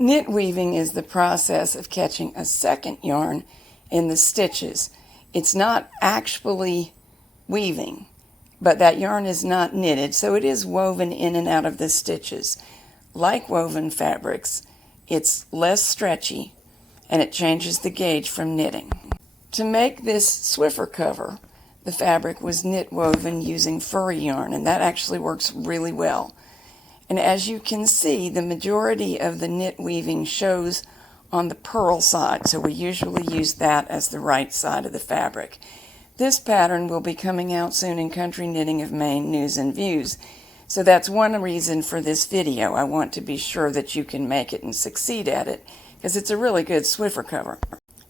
Knit weaving is the process of catching a second yarn in the stitches. It's not actually weaving, but that yarn is not knitted, so it is woven in and out of the stitches. Like woven fabrics, it's less stretchy and it changes the gauge from knitting. To make this Swiffer cover, the fabric was knit woven using furry yarn, and that actually works really well. And as you can see, the majority of the knit weaving shows on the purl side, so we usually use that as the right side of the fabric. This pattern will be coming out soon in Country Knitting of Maine News and Views, so that's one reason for this video. I want to be sure that you can make it and succeed at it, because it's a really good Swiffer cover.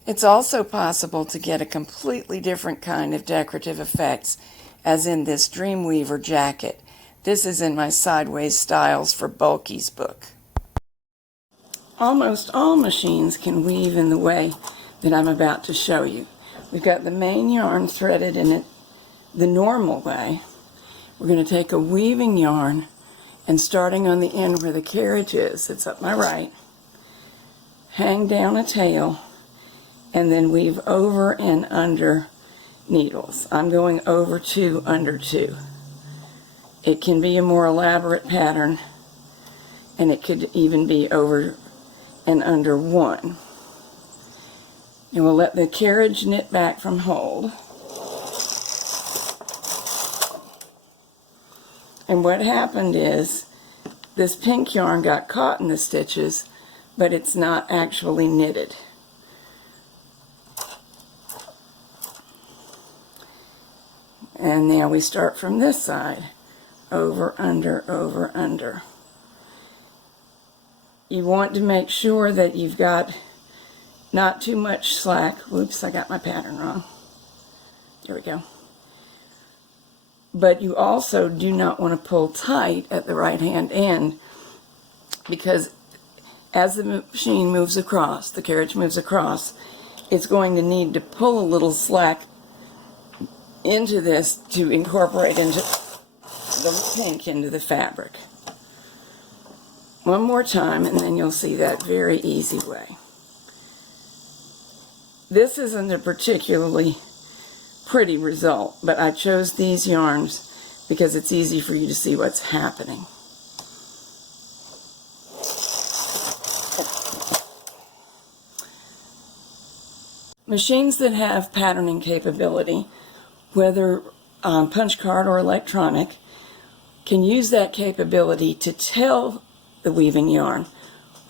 It's also possible to get a completely different kind of decorative effects, as in this Dreamweaver jacket. This is in my Sideways Styles for Bulkies book. Almost all machines can weave in the way that I'm about to show you. We've got the main yarn threaded in it the normal way. We're going to take a weaving yarn, and starting on the end where the carriage is, it's up my right, hang down a tail, and then weave over and under needles. I'm going over 2, under 2. It can be a more elaborate pattern, and it could even be over and under 1. And we'll let the carriage knit back from hold. And what happened is this pink yarn got caught in the stitches, but it's not actually knitted. And now we start from this side. Over, under, over, under. You want to make sure that you've got not too much slack. Whoops, I got my pattern wrong. There we go. But you also do not want to pull tight at the right hand end, because as the machine moves across, the carriage moves across, it's going to need to pull a little slack into this to incorporate into the pink into the fabric. One more time, and then you'll see that very easy way. This isn't a particularly pretty result, but I chose these yarns because it's easy for you to see what's happening. Machines that have patterning capability, whether punch card or electronic, can use that capability to tell the weaving yarn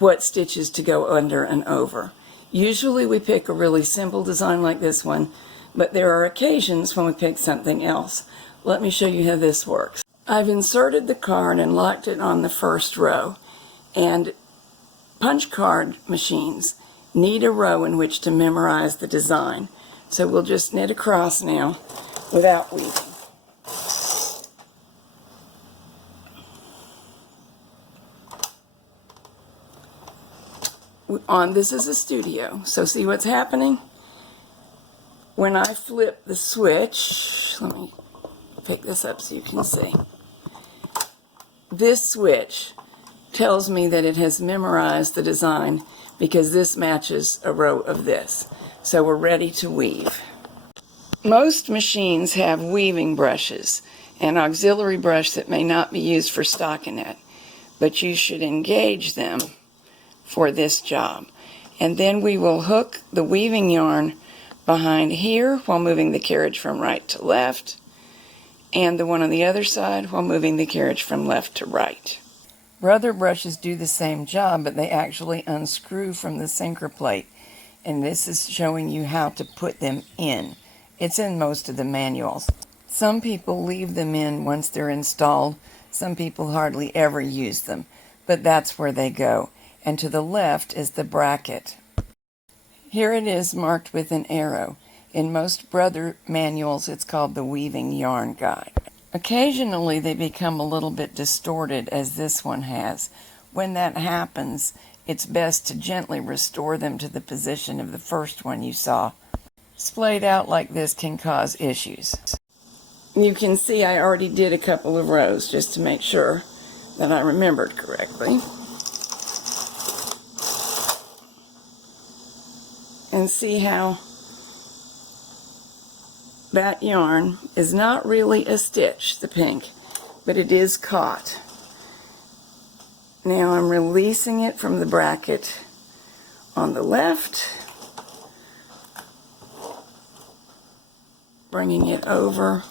what stitches to go under and over. Usually we pick a really simple design like this one, but there are occasions when we pick something else. Let me show you how this works. I've inserted the card and locked it on the first row, and punch card machines need a row in which to memorize the design. So we'll just knit across now without weaving. This is a studio, so see what's happening? When I flip the switch, let me pick this up so you can see. This switch tells me that it has memorized the design because this matches a row of this. So we're ready to weave. Most machines have weaving brushes, an auxiliary brush that may not be used for stockinette, but you should engage them for this job. And then we will hook the weaving yarn behind here while moving the carriage from right to left, and the one on the other side while moving the carriage from left to right. Other brushes do the same job, but they actually unscrew from the sinker plate, and this is showing you how to put them in. It's in most of the manuals. Some people leave them in once they're installed. Some people hardly ever use them, but that's where they go. And to the left is the bracket. Here it is marked with an arrow. In most Brother manuals, it's called the Weaving Yarn Guide. Occasionally, they become a little bit distorted, as this one has. When that happens, it's best to gently restore them to the position of the first one you saw. Splayed out like this can cause issues. You can see I already did a couple of rows just to make sure that I remembered correctly. and see how that yarn is not really a stitch, the pink, but it is caught. Now I'm releasing it from the bracket on the left, bringing it over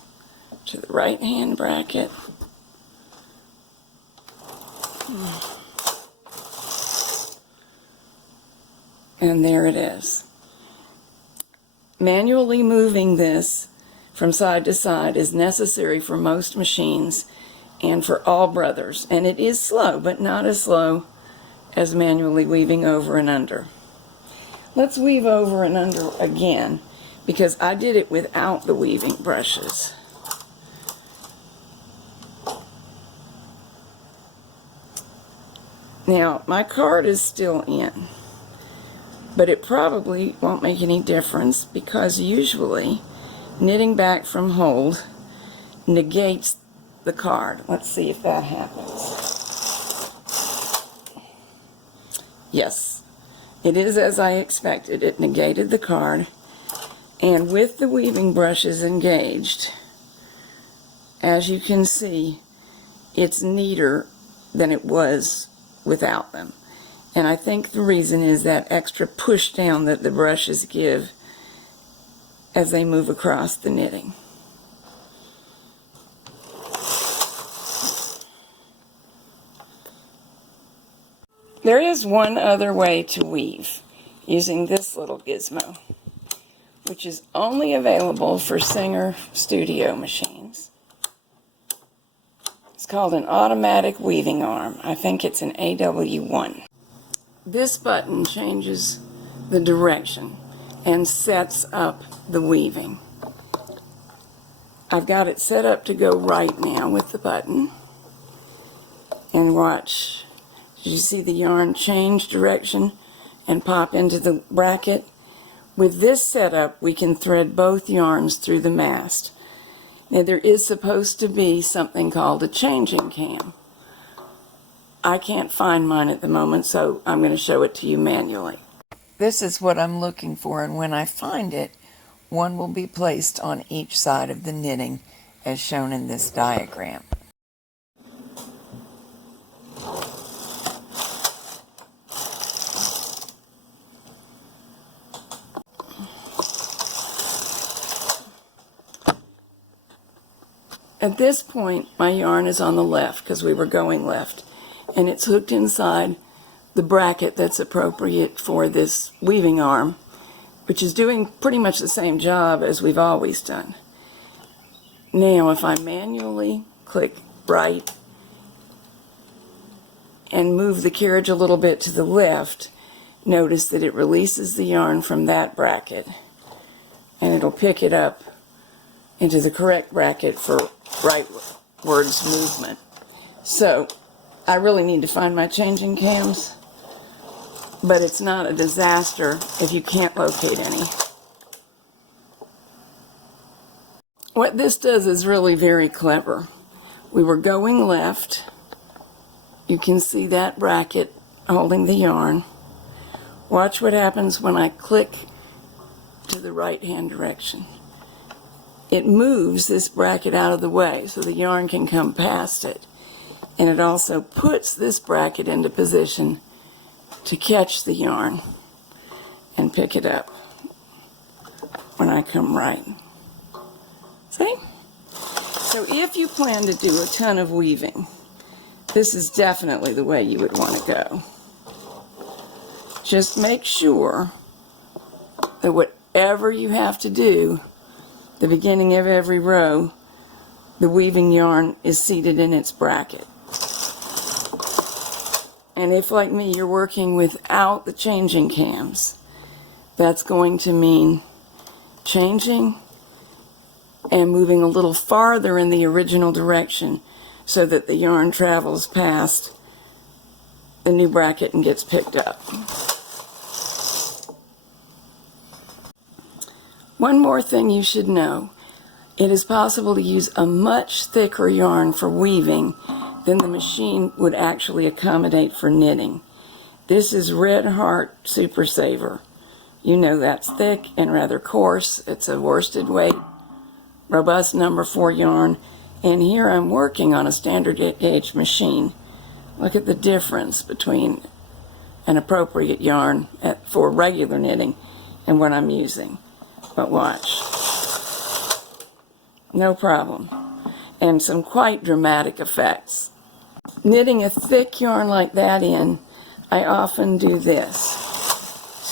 to the right hand bracket. And there it is. Manually moving this from side to side is necessary for most machines and for all brothers. And it is slow, but not as slow as manually weaving over and under. Let's weave over and under again, because I did it without the weaving brushes. Now, my card is still in, but it probably won't make any difference because usually knitting back from hold negates the card. Let's see if that happens. Yes, it is as I expected. It negated the card, and with the weaving brushes engaged, as you can see, it's neater than it was without them. And I think the reason is that extra push down that the brushes give as they move across the knitting. There is one other way to weave using this little gizmo, which is only available for Singer Studio machines. It's called an automatic weaving arm. I think it's an AW1. This button changes the direction and sets up the weaving. I've got it set up to go right now with the button. And watch. Did you see the yarn change direction and pop into the bracket? With this setup, we can thread both yarns through the mast. Now, there is supposed to be something called a changing cam. I can't find mine at the moment, so I'm going to show it to you manually. This is what I'm looking for, and when I find it, one will be placed on each side of the knitting, as shown in this diagram. At this point, my yarn is on the left because we were going left, and it's hooked inside the bracket that's appropriate for this weaving arm, which is doing pretty much the same job as we've always done. Now, if I manually click right and move the carriage a little bit to the left, notice that it releases the yarn from that bracket, and it'll pick it up into the correct bracket for rightwards movement. So I really need to find my changing cams, but it's not a disaster if you can't locate any. What this does is really very clever. We were going left. You can see that bracket holding the yarn. Watch what happens when I click to the right hand direction. It moves this bracket out of the way so the yarn can come past it. And it also puts this bracket into position to catch the yarn and pick it up when I come right. See? So if you plan to do a ton of weaving, this is definitely the way you would want to go. Just make sure that whatever you have to do, the beginning of every row, the weaving yarn is seated in its bracket. And if, like me, you're working without the changing cams, that's going to mean changing and moving a little farther in the original direction so that the yarn travels past the new bracket and gets picked up. One more thing you should know. It is possible to use a much thicker yarn for weaving than the machine would actually accommodate for knitting. This is Red Heart Super Saver. you know that's thick and rather coarse. It's a worsted weight, robust number 4 yarn. And here I'm working on a standard gauge machine. Look at the difference between an appropriate yarn for regular knitting and what I'm using. But watch. No problem. And some quite dramatic effects. Knitting a thick yarn like that in, I often do this.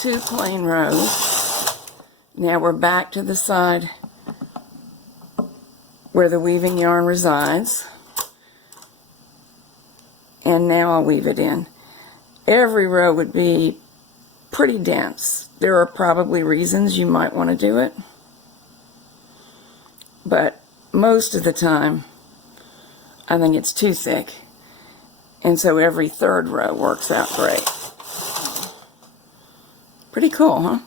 2 plain rows. Now we're back to the side where the weaving yarn resides. And now I'll weave it in. Every row would be pretty dense. There are probably reasons you might want to do it, but most of the time I think it's too thick, and so every third row works out great. Pretty cool, huh?